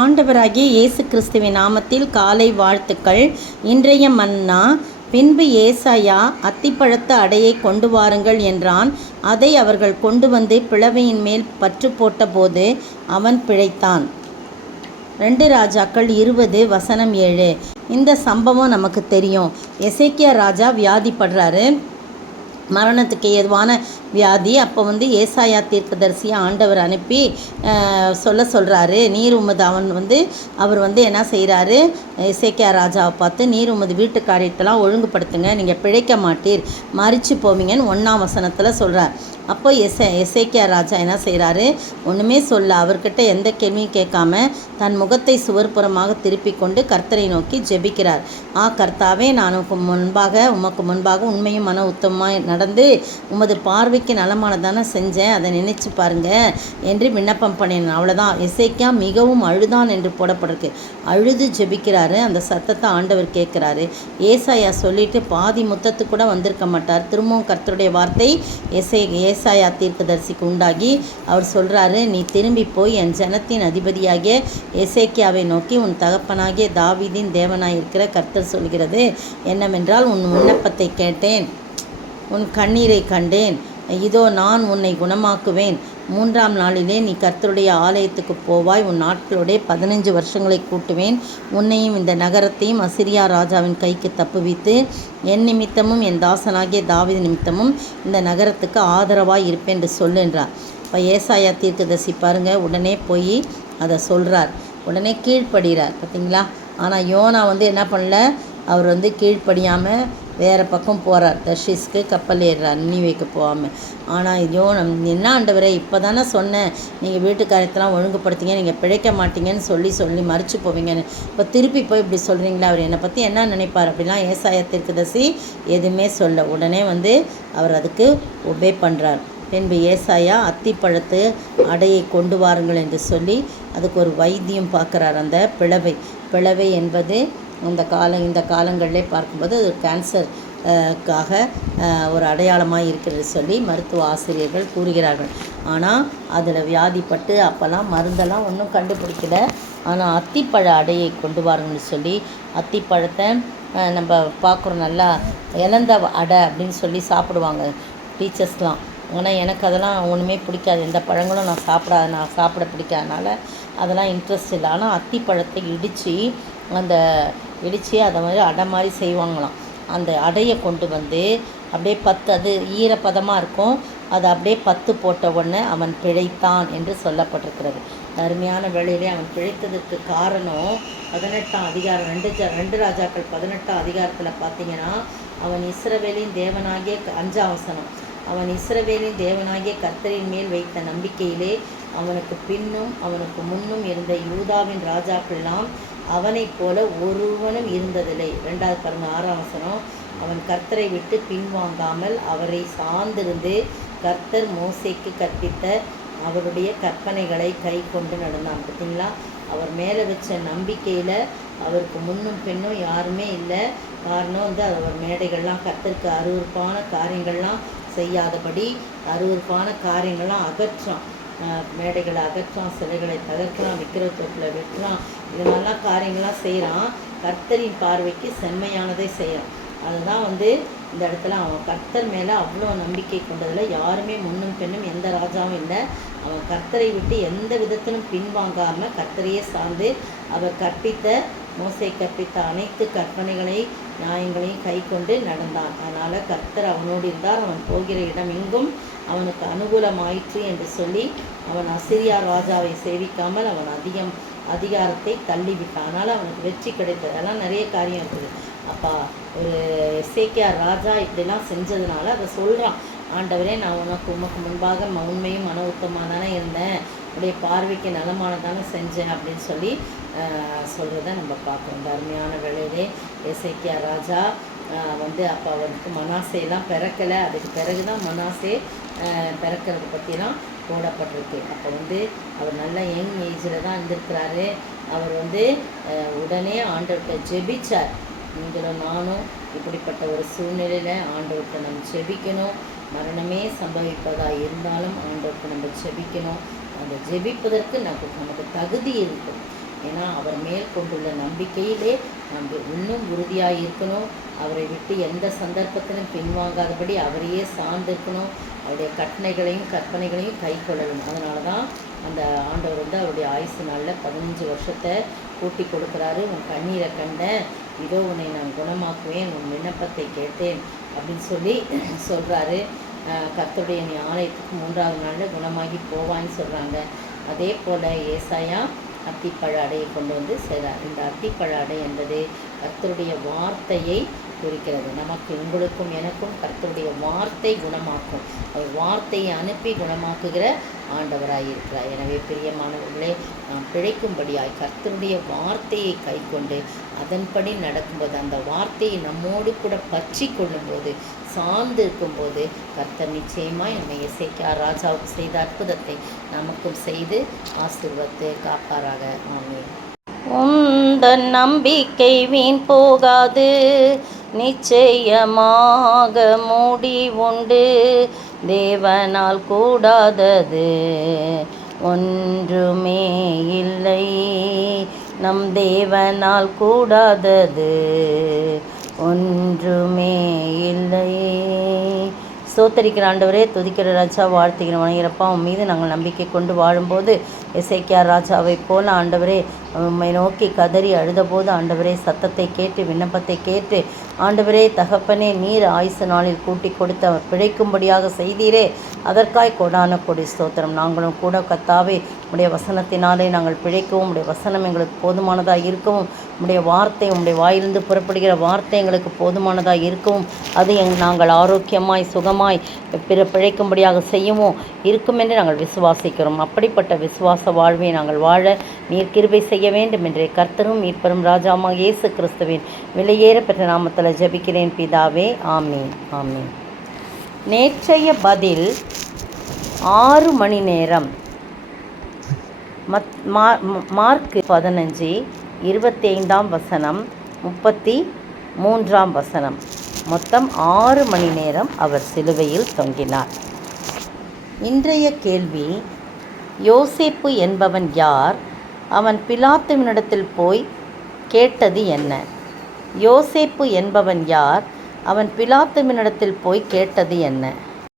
ஆண்டவராகிய இயேசு கிறிஸ்துவின் நாமத்தில் காலை வாழ்த்துக்கள். இன்றைய மன்னா. பின்பு ஏசாயா, அத்திப்பழத்து அடையை கொண்டு வாருங்கள் என்றான். அதை அவர்கள் கொண்டு வந்து பிளவையின் மேல் பற்று போட்டபோது அவன் பிழைத்தான். 2 ராஜாக்கள் 20:7. இந்த சம்பவம் நமக்கு தெரியும். எசேக்கியா ராஜா வியாதிப்படுறாரு, மரணத்துக்கு ஏதுவான வியாதி. அப்போ ஏசாயா தீர்க்கதரிசியை ஆண்டவர் அனுப்பி சொல்கிறாரு, நீர் உமது அவர் என்ன செய்கிறாரு, எசேக்கியா ராஜாவை பார்த்து, நீர் உமது வீட்டு காரியத்தெல்லாம் ஒழுங்குபடுத்துங்க, நீங்கள் பிழைக்க மாட்டீர், மறித்து போவீங்கன்னு 1ஆம் வசனத்தில் சொல்கிறார். அப்போ எசேக்கியா ராஜா என்ன செய்கிறாரு, ஒன்றுமே சொல்ல, அவர்கிட்ட எந்த கேள்வியும் கேட்காம தன் முகத்தை சுவர்புறமாக திருப்பி கொண்டு கர்த்தரை நோக்கி ஜெபிக்கிறார். கர்த்தாவே, நான் உமக்கு முன்பாக உண்மையும் மன உத்தமமாக நடந்து உமது பார்வைக்கு நலமானதானே செஞ்சேன், அதை நினைச்சு பாருங்க என்று விண்ணப்பம் பண்ணினேன். அவ்வளோதான். எசேக்கியா மிகவும் அழுதான் என்று போடப்பட்டிருக்கு. அழுது ஜெபிக்கிறாரு. அந்த சத்தத்தை ஆண்டவர் கேட்குறாரு. ஏசாயா சொல்லிட்டு பாதி முத்தத்து கூட வந்திருக்க மாட்டார். திரும்பவும் கர்த்தருடைய வார்த்தை ஏசாயா தீர்க்கதரிசிக்கு உண்டாகி அவர் சொல்கிறாரு, நீ திரும்பி போய் என் ஜனத்தின் அதிபதியாகிய எசேக்கியாவை நோக்கி, உன் தகப்பனாகிய தாவீதின் தேவனாயிருக்கிற கர்த்தர் சொல்கிறது என்னவென்றால், உன் விண்ணப்பத்தை கேட்டேன், உன் கண்ணீரை கண்டேன், இதோ நான் உன்னை குணமாக்குவேன். 3ஆம் நாளிலே நீ கர்த்தருடைய ஆலயத்துக்கு போவாய், உன் நாட்களோட 15 வருஷங்களை கூட்டுவேன், உன்னையும் இந்த நகரத்தையும் அசிரியா ராஜாவின் கைக்கு தப்புவித்து என் நிமித்தமும் என் தாசனாகிய தாவீது நிமித்தமும் இந்த நகரத்துக்கு ஆதரவாய் இருப்பேன் என்று சொல்லுன்றார். இப்போ ஏசாயா தீர்க்கதரிசி பாருங்கள், உடனே போய் அதை சொல்கிறார், உடனே கீழ்ப்படுகிறார். பார்த்தீங்களா? ஆனால் யோனா என்ன பண்ணல, அவர் கீழ்ப்படியாமல் வேறு பக்கம் போகிறார், தர்ஷீஸ்க்கு கப்பல் ஏறுறார், நினிவேக்கு போகாமல். ஆனால் யோனம், என்ன ஆண்டவரே, இப்போ தானே சொன்னேன், நீங்கள் வீட்டு காரியத்தெல்லாம் ஒழுங்குபடுத்திங்க, நீங்கள் பிழைக்க மாட்டீங்கன்னு சொல்லி மறித்து போவீங்கன்னு, இப்போ திருப்பி போய் இப்படி சொல்கிறீங்களா, அவர் என்னை பற்றி என்ன நினைப்பார் அப்படிலாம் ஏசாயா தீர்க்கதரிசி எதுவுமே சொல்ல. உடனே அவர் அதுக்கு ஒபே பண்ணுறார். பின்பு ஏசாயா, அத்திப்பழத்து அடையை கொண்டு வாருங்கள் என்று சொல்லி அதுக்கு ஒரு வைத்தியம் பார்க்குறார். அந்த பிளவை என்பது இந்த காலங்களிலே பார்க்கும்போது அது கேன்சருக்காக ஒரு அடையாளமாக இருக்கிறது சொல்லி மருத்துவ ஆசிரியர்கள் கூறுகிறார்கள். ஆனால் அதில் வியாதிப்பட்டு அப்போல்லாம் மருந்தெல்லாம் ஒன்றும் கண்டுபிடிக்கல. ஆனால் அத்திப்பழ அடையை கொண்டு வாருங்கன்னு சொல்லி, அத்திப்பழத்தை நம்ம பார்க்குறோம், நல்லா இலந்த அடை அப்படின்னு சொல்லி சாப்பிடுவாங்க டீச்சர்ஸ்லாம். ஆனால் எனக்கு அதெல்லாம் ஒன்றுமே பிடிக்காது, எந்த பழங்களும் நான் சாப்பிட பிடிக்காதனால அதெல்லாம் இன்ட்ரெஸ்ட் இல்லை. ஆனால் அத்திப்பழத்தை இடித்து அதை மாதிரி அடை மாதிரி செய்வாங்களாம். அந்த அடையை கொண்டு அப்படியே அது ஈரப்பதமாக இருக்கும், அதை அப்படியே 10 போட்ட உடனே அவன் பிழைத்தான் என்று சொல்லப்பட்டிருக்கிறது. அருமையான வேளையிலே அவன் பிழைத்ததற்கு காரணம் 18ஆம் அதிகாரம் 2 ராஜாக்கள் 18ஆம் அதிகாரத்தில் பார்த்தீங்கன்னா, அவன் இஸ்ரவேலின் தேவனாகிய 5ஆம் வசனம், அவன் இஸ்ரவேலின் தேவனாகிய கர்த்தரின் மேல் வைத்த நம்பிக்கையிலே அவனுக்கு பின்னும் அவனுக்கு முன்னும் இருந்த யூதாவின் ராஜாக்கள்லாம் அவனைப் போல ஒருவனும் இருந்ததில்லை. 6ஆம் வசனம், அவன் கர்த்தரை விட்டு பின்வாங்காமல் அவரை சார்ந்திருந்து கர்த்தர் மோசேக்கு கற்பித்த அவருடைய கற்பனைகளை கை கொண்டு நடந்தான். பார்த்தீங்களா? அவர் மேலே வச்ச நம்பிக்கையில் அவருக்கு முன்னும் பின்னும் யாருமே இல்லை. காரணம் அவர் மேடைகள்லாம் கர்த்தருக்கு அருவருப்பான காரியங்கள்லாம் செய்யாதபடி அருவருப்பான காரியங்கள்லாம் அகற்றான். மேடைகளை அகற்றான், சிலைகளை தகர்க்கிறான், விக்கிரத்தோப்பில் வெட்டுறான், இது நல்லா காரியங்கள்லாம் செய்கிறான். கர்த்தரின் பார்வைக்கு செம்மையானதை செய்கிறான். அதுதான் இந்த இடத்துல அவன் கர்த்தர் மேலே அவ்வளோ நம்பிக்கை கொண்டதில் யாருமே முன்னும் பெண்ணும் எந்த ராஜாவும் இல்லை. அவன் கர்த்தரை விட்டு எந்த விதத்திலும் பின்வாங்காமல் கர்த்தரையே சார்ந்து அவர் மோசே கற்பித்த அனைத்து கற்பனைகளை நியாயங்களையும் கை கொண்டு நடந்தான். அதனால் கர்த்தர் அவனோடு இருந்தார். அவன் போகிற இடம் எங்கும் அவனுக்கு அனுகூலமாயிற்று என்று சொல்லி அவன் அசிரியா ராஜாவை சேவிக்காமல் அவன் அதிகாரத்தை தள்ளிவிட்டான். அதனால் அவனுக்கு வெற்றி கிடைத்தது. அதெல்லாம் நிறைய காரியம் இருக்குது. அப்பா, ஒரு எசேக்கியா ராஜா இப்படிலாம் செஞ்சதுனால அதை சொல்கிறான், ஆண்டவரே, நான் உமக்கு முன்பாக உண்மையும் மன உத்தமாக தானே இருந்தேன், உடைய பார்வைக்கு நலமானதானே செஞ்சேன் அப்படின்னு சொல்லி சொல்கிறத நம்ம பார்க்குறோம். இந்த அருமையான வேளையிலே எசேக்கியா ராஜா அப்போ அவருக்கு மனாசேலாம் பிறக்கலை. அதுக்கு பிறகு தான் மனாசே பிறக்கிறது பற்றிலாம் போடப்பட்டிருக்கு. அப்போ அவர் நல்ல யங் ஏஜில் தான் இருந்திருக்கிறாரு. அவர் உடனே ஆண்டவர்கிட்ட ஜெபிச்சார். நீங்களும் நானும் இப்படிப்பட்ட ஒரு சூழ்நிலையில் ஆண்டவர்கிட்ட நம்ம ஜெபிக்கணும். மரணமே சம்பவிப்பதாக இருந்தாலும் ஆண்டவர்கிட்ட நம்ம ஜெபிக்கணும். அந்த ஜெபிப்பதற்கு நமக்கு தகுதி இருக்கும். ஏன்னா அவர் மேல் கொண்டுள்ள நம்பிக்கையிலே நம்ம இன்னும் உறுதியாக இருக்கணும். அவரை விட்டு எந்த சந்தர்ப்பத்திலும் பின்வாங்காதபடி அவரையே சார்ந்திருக்கணும். அவருடைய கட்டளைகளையும் கற்பனைகளையும் கை கொள்ளணும். அதனால தான் அந்த ஆண்டவர் அவருடைய ஆயுசு நாளில் 15 வருஷத்தை கூட்டி கொடுக்குறாரு. உன் கண்ணீரை கண்டேன், இதோ உன்னை நான் குணமாக்குவேன், உன் விண்ணப்பத்தை கேட்டேன் அப்படின்னு சொல்லி சொல்கிறாரு. கர்த்தருடைய ஆலயத்துக்கு 3ஆவது நாளில் குணமாகி போவான்னு சொல்கிறாங்க. அதே போல் ஏசாயா அத்திப்பழ அடையை கொண்டு வந்து செய்கிறார். இந்த அத்திப்பழ அடை என்பது கர்த்தருடைய வார்த்தையை குறிக்கிறது. நமக்கு உங்களுக்கும் எனக்கும் கர்த்தருடைய வார்த்தை குணமாக்கும். அவர் வார்த்தையை அனுப்பி குணமாக்குகிற ஆண்டவராக இருக்கிறார். எனவே பிரியமானவர்களே, நாம் பிழைக்கும்படியாய் கர்த்தருடைய வார்த்தையை கை கொண்டு அதன்படி நடக்கும்போது, அந்த வார்த்தையை நம்மோடு கூட பற்றி கொள்ளும்போது, சார்ந்து இருக்கும்போது, கர்த்தர் நிச்சயமாய் நம்ம எசேக்கியா ராஜாவுக்கு செய்த அற்புதத்தை நமக்கும் செய்து ஆசீர்வதித்து காப்பாராக. ஆமென். உந்தன் நம்பிக்கை வீண் போகாது, நிச்சயமாக முடிவுண்டு. தேவனால் கூடாதது ஒன்றுமே இல்லை. நம் தேவனால் கூடாதது ஒன்றுமே இல்லை. ஸ்தோத்தரிக்கிற ஆண்டவரே, துதிக்கிற ராஜா, வாழ்த்துகிற வணங்கிறப்பா, உன் மீது நாங்கள் நம்பிக்கை கொண்டு வாழும்போது எசேக்கியா ராஜாவை போல ஆண்டவரே உம்மை நோக்கி கதறி அழுதபோது ஆண்டவரே சத்தத்தை கேட்டு விண்ணப்பத்தை கேட்டு ஆண்டவரே தகப்பனே நீர் ஆயுசு நாளில் கூட்டி கொடுத்து அவர் பிழைக்கும்படியாக செய்தீரே, அதற்காய் கொடான கொடி ஸ்தோத்திரம். நாங்களும் கூட கர்த்தாவே உடைய வசனத்தினாலே நாங்கள் பிழைக்கவும், உடைய வசனம் எங்களுக்கு போதுமானதாக இருக்கவும், உடைய வார்த்தை உடைய வாயிலிருந்து புறப்படுகிற வார்த்தை எங்களுக்கு போதுமானதாக இருக்கவும், அது நாங்கள் ஆரோக்கியமாய் சுகமாய் பிழைக்கும்படியாக செய்யவும் இருக்கும் என்று நாங்கள் விசுவாசிக்கிறோம். அப்படிப்பட்ட விசுவாச வாழ்வை நாங்கள் வாழ நீர் கிருபை செய்ய வேண்டும் என்று கர்த்தரும் மீட்பரும் ராஜாவாகிய இயேசு கிறிஸ்துவின் விலையேற பெற்ற நாமத்தில் ஜெபிக்கிறேன் பிதாவே. ஆமீன். ஆமீன். நேற்றைய பதில் 6 மணி நேரம். மார்க் 15 25ஆம் வசனம் 33ஆம் வசனம். மொத்தம் 6 மணி நேரம் அவர் சிலுவையில் தொங்கினார். இன்றைய கேள்வி, யோசேப்பு என்பவன் யார்? அவன் பிலாத்துவினிடத்தில் போய் கேட்டது என்ன? யோசேப்பு என்பவன் யார்? அவன் பிலாத்துவினிடத்தில் போய் கேட்டது என்ன?